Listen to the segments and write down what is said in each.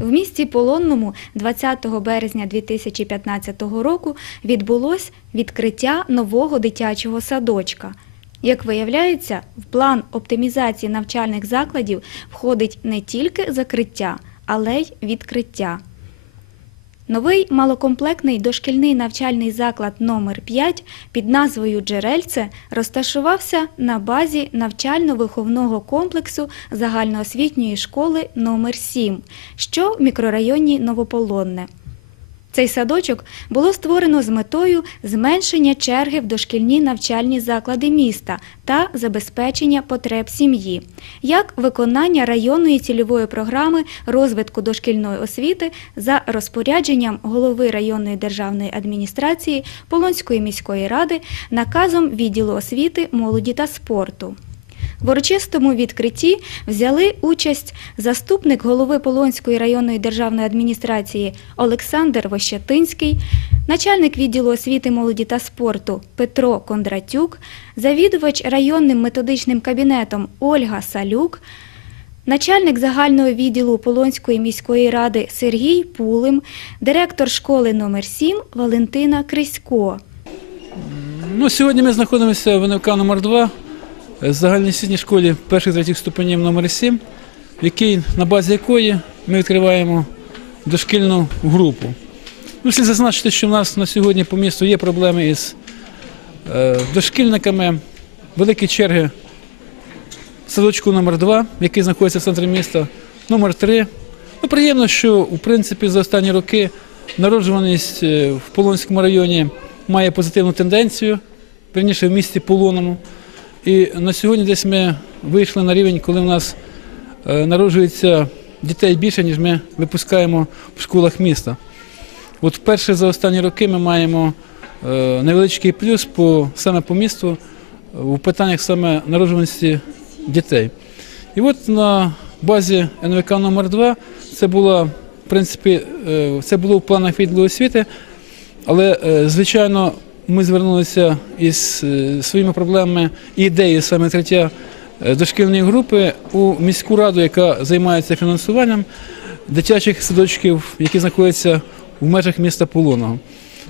В місті Полонному 20 березня 2015 року відбулось відкриття нового дитячого садочка. Як виявляється, в план оптимізації навчальних закладів входить не тільки закриття, але й відкриття. Новий малокомплектний дошкільний навчальний заклад номер 5 під назвою Джерельце розташувався на базі навчально-виховного комплексу загальноосвітньої школи номер 7, що в мікрорайоні Новополонне. Цей садочок було створено з метою зменшення черги в дошкільні навчальні заклади міста та забезпечення потреб сім'ї, як виконання районної цільової програми розвитку дошкільної освіти за розпорядженням голови районної державної адміністрації Полонської міської ради наказом відділу освіти, молоді та спорту. В урочистому відкритті взяли участь заступник голови Полонської районної державної адміністрації Олександр Вощатинський, начальник відділу освіти, молоді та спорту Петро Кондратюк, завідувач районним методичним кабінетом Ольга Салюк, начальник загального відділу Полонської міської ради Сергій Пулим, директор школи номер 7 Валентина Крисько. Ну, сьогодні ми знаходимося в НВК номер 2 в загальноосвітній школі перших третіх ступенів номер 7 в якій, на базі якої ми відкриваємо дошкільну групу. Ну, слід зазначити, що в нас на сьогодні по місту є проблеми із е, дошкільниками, великі черги садочку номер 2 який знаходиться в центрі міста, номер 3 Ну, приємно, що в принципі за останні роки народжуваність е, в Полонському районі має позитивну тенденцію, верніше в місті Полоному. І на сьогодні десь ми вийшли на рівень, коли в нас е, народжується дітей більше, ніж ми випускаємо в школах міста. От вперше за останні роки ми маємо е, невеличкий плюс по, саме по місту е, у питаннях саме народжуваності дітей. І от на базі НВК номер 2 це було, в принципі, е, це було в планах відділу освіти, але, е, звичайно, ми звернулися із е, своїми проблемами і ідеєю саме відкриття е, дошкільної групи у міську раду, яка займається фінансуванням дитячих садочків, які знаходяться в межах міста Полоного.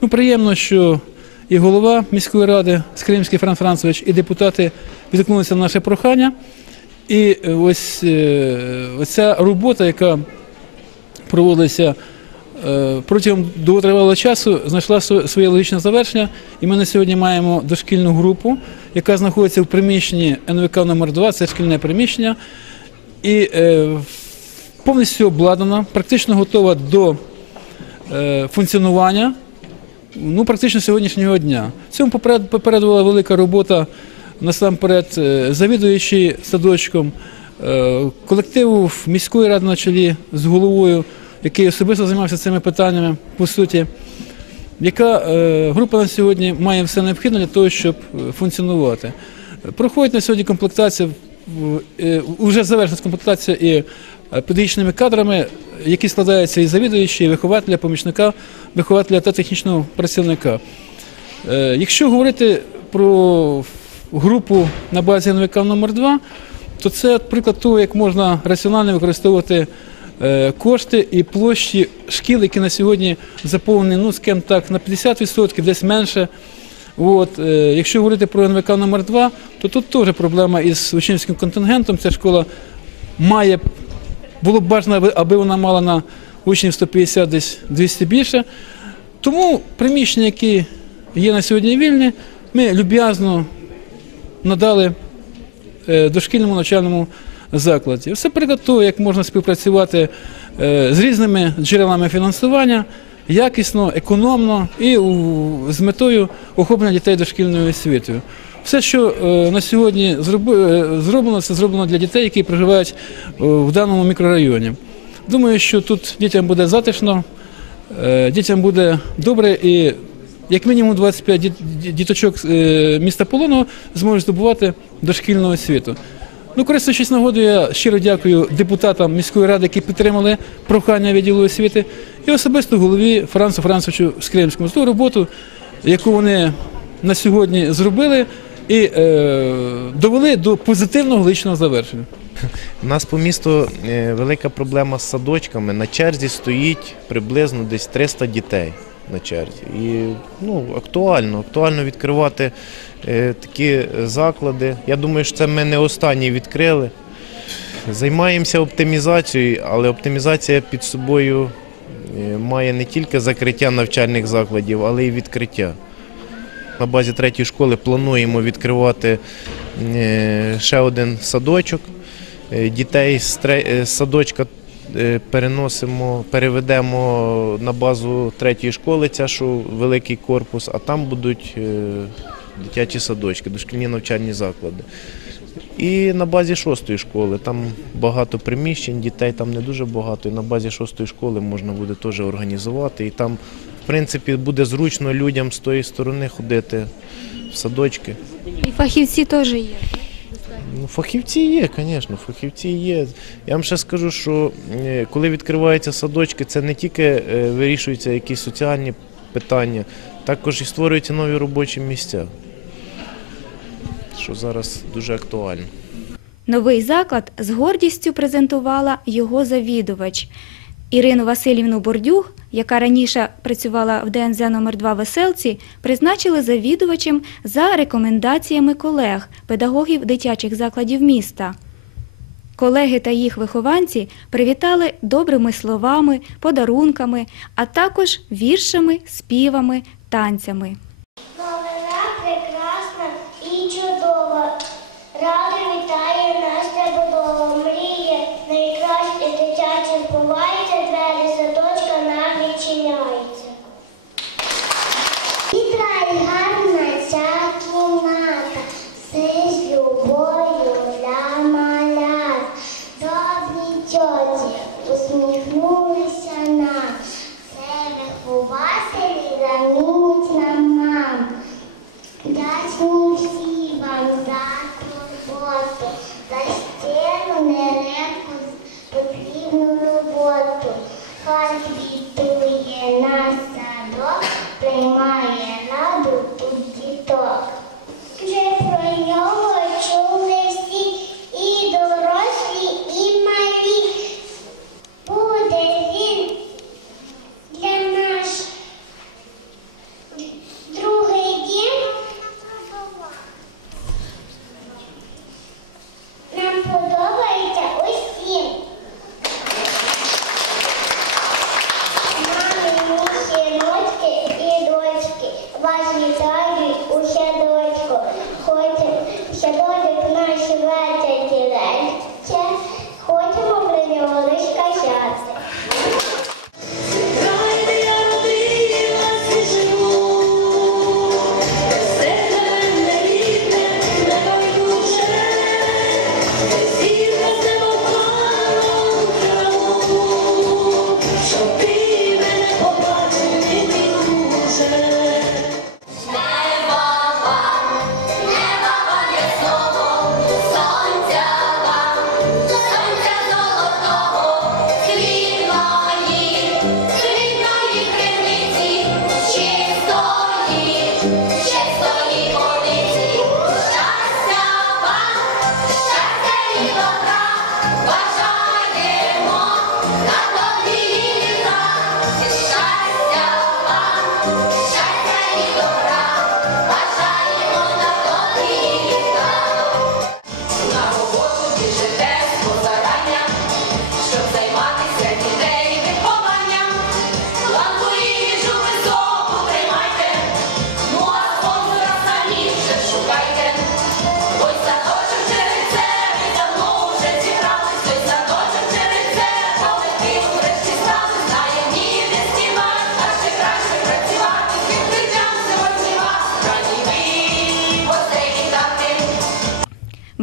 Ну, приємно, що і голова міської ради Скримський Франц Францович, і депутати відгукнулися на наше прохання. І е, ось оця робота, яка проводилася протягом довготривалого часу, знайшла своє логічне завершення. І ми на сьогодні маємо дошкільну групу, яка знаходиться в приміщенні НВК номер 2 це шкільне приміщення. І е, повністю обладнана, практично готова до е, функціонування ну, практично сьогоднішнього дня. Цьому поперед- попередувала велика робота насамперед е, завідуючий садочком, е, колективу в міської ради на чолі з головою, який особисто займався цими питаннями, по суті. Яка е, група на сьогодні має все необхідне для того, щоб е, функціонувати? Проходить на сьогодні комплектація, е, вже завершилась комплектація і е, педагогічними кадрами, які складаються із завідуючі, і вихователя, помічника, вихователя та технічного працівника. Е, Якщо говорити про групу на базі НВК номер 2 то це приклад того, як можна раціонально використовувати е, кошти і площі шкіл, які на сьогодні заповнені, ну, скажімо так, на 50%, десь менше. От, е, якщо говорити про НВК номер 2 то тут теж проблема із учнівським контингентом. Ця школа має, було б бажано, аби- аби вона мала на учнів 150, десь 200 більше. Тому приміщення, які є на сьогодні вільні, ми люб'язно надали е, дошкільному навчальному закладі. Це приклад як можна співпрацювати е, з різними джерелами фінансування якісно, економно і з метою охоплення дітей дошкільною освітою. Все, що е, на сьогодні е, зроблено, це зроблено для дітей, які проживають в даному мікрорайоні. Думаю, що тут дітям буде затишно, дітям буде добре і як мінімум 25 діт- діточок міста Полоного зможуть здобувати дошкільну освіту. Ну, користуючись нагодою, я щиро дякую депутатам міської ради, які підтримали прохання відділу освіти, і особисто голові Францу Францовичу Скримському за ту роботу, яку вони на сьогодні зробили і е, довели до позитивного личного завершення. У нас по місту е, велика проблема з садочками. На черзі стоїть приблизно десь 300 дітей на черзі. І ну, актуально, актуально відкривати е, такі заклади. Я думаю, що це ми не останні відкрили. Займаємося оптимізацією, але оптимізація під собою е, має не тільки закриття навчальних закладів, але й відкриття. На базі третьої школи плануємо відкривати е, ще один садочок. Дітей з садочка переносимо, переведемо на базу третьої школи, ця що великий корпус, а там будуть е, дитячі садочки, дошкільні навчальні заклади. І на базі шостої школи там багато приміщень, дітей там не дуже багато. І на базі шостої школи можна буде теж організувати. І там, в принципі, буде зручно людям з тої сторони ходити в садочки. І фахівці теж є. Ну, фахівці є, звісно, фахівці є. Я вам ще скажу, що е, коли відкриваються садочки, це не тільки е, вирішуються якісь соціальні питання, також і створюються нові робочі місця, що зараз дуже актуально. Новий заклад з гордістю презентувала його завідувач. Ірину Васильівну Бордюг, яка раніше працювала в ДНЗ номер 2 Веселці, призначили завідувачем за рекомендаціями колег, педагогів дитячих закладів міста. Колеги та їх вихованці привітали добрими словами, подарунками, а також віршами, співами, танцями.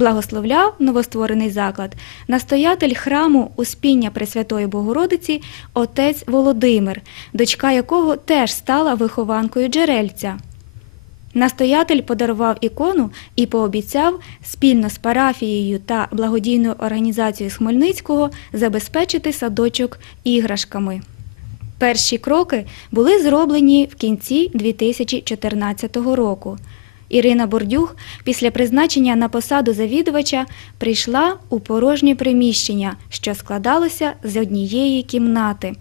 Благословляв новостворений заклад настоятель храму Успіння Пресвятої Богородиці отець Володимир, дочка якого теж стала вихованкою джерельця. Настоятель подарував ікону і пообіцяв спільно з парафією та благодійною організацією з Хмельницького забезпечити садочок іграшками. Перші кроки були зроблені в кінці 2014 року. Ірина Бордюх після призначення на посаду завідувача прийшла у порожнє приміщення, що складалося з однієї кімнати.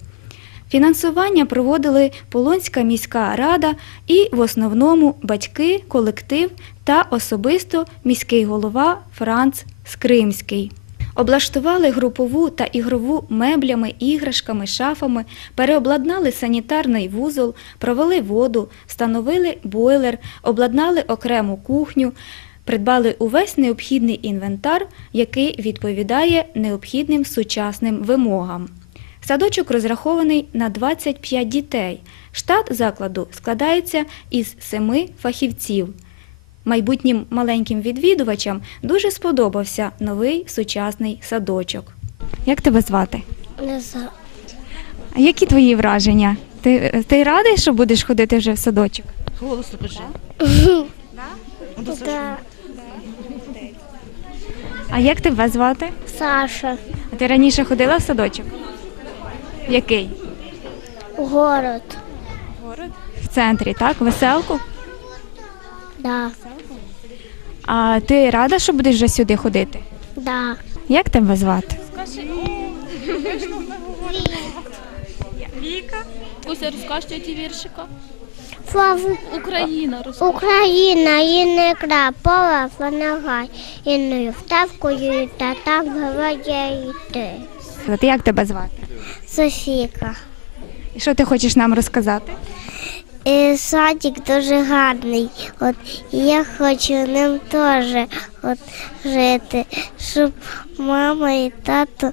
Фінансування проводили Полонська міська рада і в основному батьки, колектив та особисто міський голова Франц Скримський. Облаштували групову та ігрову меблями, іграшками, шафами, переобладнали санітарний вузол, провели воду, встановили бойлер, обладнали окрему кухню, придбали увесь необхідний інвентар, який відповідає необхідним сучасним вимогам. Садочок розрахований на 25 дітей. Штат закладу складається із семи фахівців. Майбутнім маленьким відвідувачам дуже сподобався новий сучасний садочок. Як тебе звати? Не знаю. А які твої враження? Ти, ти радий, що будеш ходити вже в садочок? Да. А як тебе звати? Саша. А ти раніше ходила в садочок? В який? Город. В центрі, так? Веселку? Да. А ти рада, що будеш вже сюди ходити? Да. Як тебе звати? Віка. Куся, розкажи ті віршика. Слава Україна, розкажи. Україна і не крапова фанагай, іною вставкою та так буває йти. От як тебе звати? Софіка. І що ти хочеш нам розказати? І садик дуже гарний. От я хочу ним теж от жити, щоб мама і тато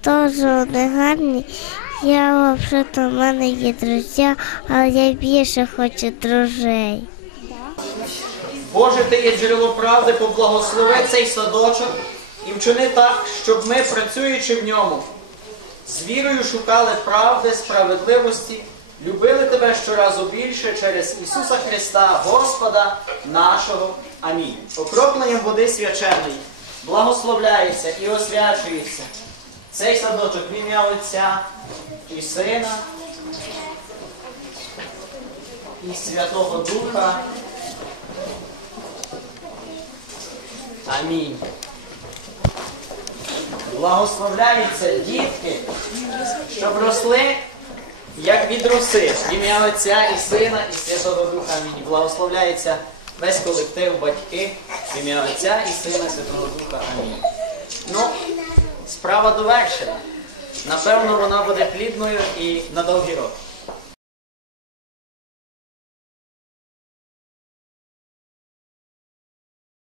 теж вони гарні. Я взагалі в мене є друзі, але я більше хочу друзей. Боже, ти є джерело правди, поблагослови цей садочок і вчини так, щоб ми, працюючи в ньому, з вірою шукали правди, справедливості, любили тебе щоразу більше через Ісуса Христа, Господа нашого. Амінь. Окропленням води свяченої благословляється і освячується цей садочок в ім'я Отця і Сина і Святого Духа. Амінь. Благословляються дітки, щоб росли, як від роси, в ім'я Отця і Сина, і Святого Духа. Амінь. Благословляється весь колектив, батьки, в ім'я Отця і Сина, і Святого Духа. Амінь. Ну, справа довершена. Напевно, вона буде плідною і на довгі роки.